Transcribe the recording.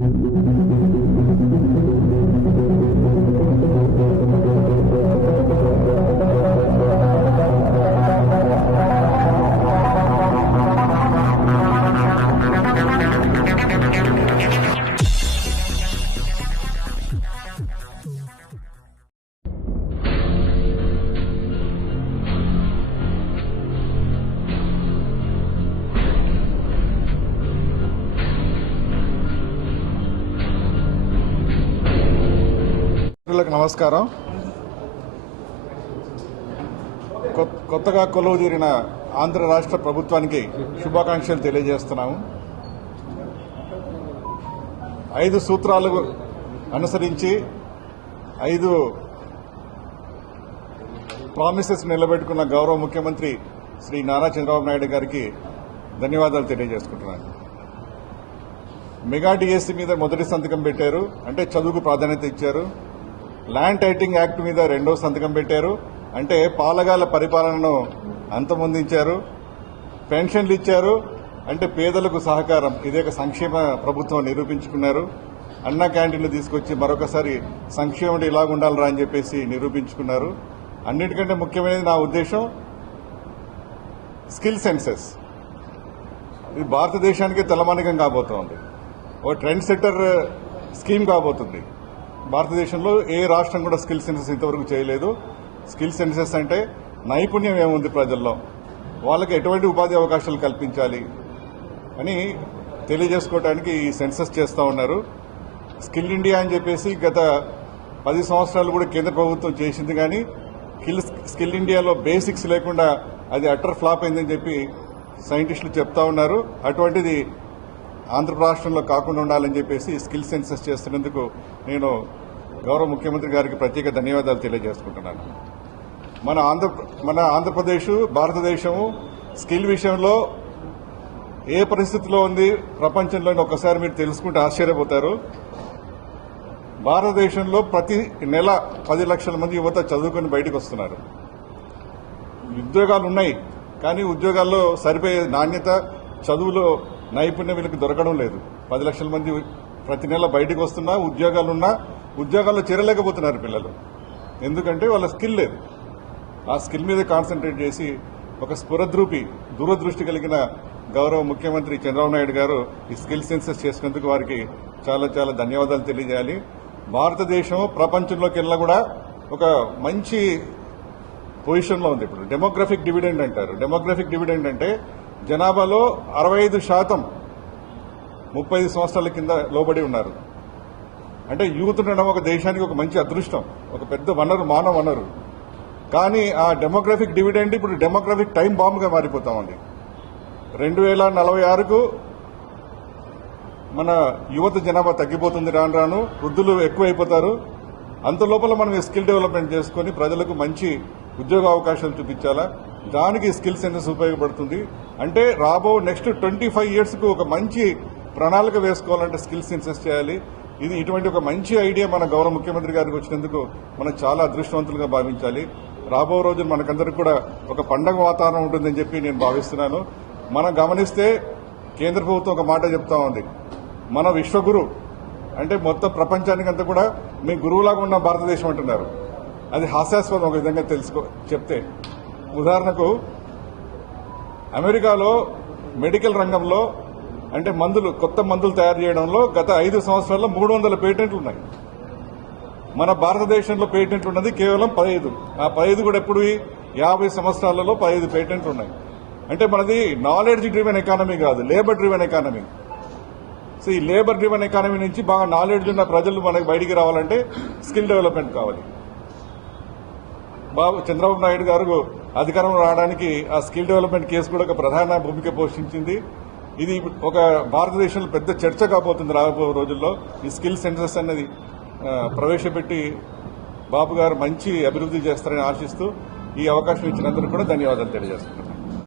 Música మిత్రులకు నమస్కారం. కొత్తగా కొలువు తీరిన ఆంధ్ర రాష్ట్ర ప్రభుత్వానికి శుభాకాంక్షలు తెలియజేస్తున్నాము. ఐదు సూత్రాలు అనుసరించి ఐదు ప్రామిసెస్ నిలబెట్టుకున్న గౌరవ ముఖ్యమంత్రి శ్రీ నారా చంద్రబాబు నాయుడు గారికి ధన్యవాదాలు తెలియజేసుకుంటున్నాను. మెగా డిఎస్సీ మీద మొదటి సంతకం పెట్టారు. అంటే చదువుకు ప్రాధాన్యత ఇచ్చారు. ల్యాండ్ టైటింగ్ యాక్ట్ మీద రెండో సంతకం పెట్టారు. అంటే పాలగాల పరిపాలనను అంతమొందించారు. పెన్షన్లు ఇచ్చారు. అంటే పేదలకు సహకారం ఇదే ఒక సంక్షేమ ప్రభుత్వం నిరూపించుకున్నారు. అన్న క్యాంటీన్లు తీసుకొచ్చి మరొకసారి సంక్షేమం ఇలా ఉండాలిరా అని చెప్పేసి నిరూపించుకున్నారు. అన్నిటికంటే ముఖ్యమైనది నా ఉద్దేశం స్కిల్ సెన్సెస్. ఇది భారతదేశానికి తలమానికం కాబోతోంది. ఓ ట్రెండ్ సెట్టర్ స్కీమ్ కాబోతుంది. భారతదేశంలో ఏ రాష్ట్రం కూడా స్కిల్ సెన్సెస్ ఇంతవరకు చేయలేదు. స్కిల్ సెన్సెస్ అంటే నైపుణ్యం ఏముంది ప్రజల్లో? వాళ్ళకి ఎటువంటి ఉపాధి అవకాశాలు కల్పించాలి? అని తెలియజేసుకోవడానికి ఈ సెన్సస్ చేస్తూ ఉన్నారు. స్కిల్ ఇండియా అని చెప్పేసి గత పది సంవత్సరాలు కూడా కేంద్ర ప్రభుత్వం చేసింది కానీ స్కిల్ స్కిల్ ఇండియాలో బేసిక్స్ లేకుండా అది అటర్ ఫ్లాప్ అయిందని చెప్పి సైంటిస్టులు చెప్తా ఉన్నారు. అటువంటిది ఆంధ్ర రాష్ట్రంలో కాకుండా ఉండాలని చెప్పేసి స్కిల్ సెన్సెస్ చేస్తున్నందుకు నేను గౌరవ ముఖ్యమంత్రి గారికి ప్రత్యేక ధన్యవాదాలు తెలియజేసుకుంటున్నాను. మన ఆంధ్ర మన ఆంధ్రప్రదేశ్ భారతదేశము స్కిల్ విషయంలో ఏ పరిస్థితిలో ఉంది ప్రపంచంలో ఒక్కసారి మీరు తెలుసుకుంటే ఆశ్చర్యపోతారు. భారతదేశంలో ప్రతి నెల పది లక్షల మంది యువత చదువుకొని బయటకు వస్తున్నారు. ఉద్యోగాలు ఉన్నాయి కానీ ఉద్యోగాల్లో సరిపోయే నాణ్యత చదువులో నైపుణ్యం వీళ్ళకి దొరకడం లేదు. పది లక్షల మంది ప్రతి నెల బయటకు వస్తున్నా ఉద్యోగాలున్నా ఉద్యోగాల్లో చేరలేకపోతున్నారు పిల్లలు. ఎందుకంటే వాళ్ళ స్కిల్ లేదు. ఆ స్కిల్ మీద కాన్సన్ట్రేట్ చేసి ఒక స్ఫురద్రూపి దూరదృష్టి కలిగిన గౌరవ ముఖ్యమంత్రి చంద్రబాబు నాయుడు గారు ఈ స్కిల్ సెన్సెస్ చేసినందుకు వారికి చాలా చాలా ధన్యవాదాలు తెలియజేయాలి. భారతదేశం ప్రపంచంలోకి వెళ్ళినా కూడా ఒక మంచి పొజిషన్లో ఉంది ఇప్పుడు. డెమోగ్రఫిక్ డివిడెండ్ అంటారు. డెమోగ్రఫిక్ డివిడెండ్ అంటే జనాభాలో అరవై ఐదు శాతం ముప్పై ఐదు సంవత్సరాల కింద లోబడి ఉన్నారు. అంటే యూత్ ఉండడం ఒక దేశానికి ఒక మంచి అదృష్టం. ఒక పెద్ద వనరు మానవ వనరు. కానీ ఆ డెమోగ్రఫిక్ డివిడెండ్ ఇప్పుడు డెమోగ్రఫిక్ టైం బాంబ్గా మారిపోతామండి. రెండు వేల నలభై ఆరుకు మన యువత జనాభా తగ్గిపోతుంది రాను రాను వృద్ధులు ఎక్కువైపోతారు. అంత లోపల మనం స్కిల్ డెవలప్మెంట్ చేసుకుని ప్రజలకు మంచి ఉద్యోగ అవకాశాలు చూపించాలా? దానికి స్కిల్ సెన్సెస్ ఉపయోగపడుతుంది? అంటే రాబో నెక్స్ట్ ట్వంటీ ఫైవ్ ఇయర్స్కు ఒక మంచి ప్రణాళిక వేసుకోవాలంటే స్కిల్స్ సెన్సెస్ చేయాలి. ఇది ఇటువంటి ఒక మంచి ఐడియా మన గౌరవ ముఖ్యమంత్రి గారికి వచ్చినందుకు మనం చాలా అదృష్టవంతులుగా భావించాలి. రాబో రోజులు మనకందరికి కూడా ఒక పండగ వాతావరణం ఉంటుందని చెప్పి నేను భావిస్తున్నాను. మనం గమనిస్తే కేంద్ర ప్రభుత్వం ఒక మాట చెప్తా ఉంది. మన విశ్వగురు అంటే మొత్తం ప్రపంచానికి అంతా కూడా మీ గురువులాగా ఉన్న భారతదేశం అంటున్నారు. అది హాస్యాస్పదం ఒక విధంగా తెలుసుకో చెప్తే. ఉదాహరణకు అమెరికాలో మెడికల్ రంగంలో అంటే మందులు కొత్త మందులు తయారు చేయడంలో గత ఐదు సంవత్సరాల్లో మూడు వందల పేటెంట్లు ఉన్నాయి మన భారతదేశంలో పేటెంట్లు ఉన్నది కేవలం పదహైదు. ఆ పదహైదు కూడా ఎప్పుడు? యాభై సంవత్సరాలలో పదహైదు పేటెంట్లు ఉన్నాయి అంటే మనది నాలెడ్జ్ డ్రివెన్ ఎకానమీ కాదు లేబర్ డ్రివెన్ ఎకానమీ సో ఈ లేబర్ డ్రివెన్ ఎకానమీ నుంచి బాగా నాలెడ్జ్ ఉన్న ప్రజలు మనకి బయటికి రావాలంటే స్కిల్ డెవలప్మెంట్ కావాలి. బాబు చంద్రబాబు నాయుడు గారు అధికారం రావడానికి ఆ స్కిల్ డెవలప్మెంట్ కేసు కూడా ఒక ప్రధాన భూమిక పోషించింది. ఇది ఒక భారతదేశంలో పెద్ద చర్చ కాబోతుంది రాబో రోజుల్లో. ఈ స్కిల్ సెంటర్స్ అన్నది ప్రవేశపెట్టి బాబు గారు మంచి అభివృద్ధి చేస్తారని ఆశిస్తూ ఈ అవకాశం ఇచ్చినందుకు కూడా ధన్యవాదాలు తెలియజేస్తున్నాను.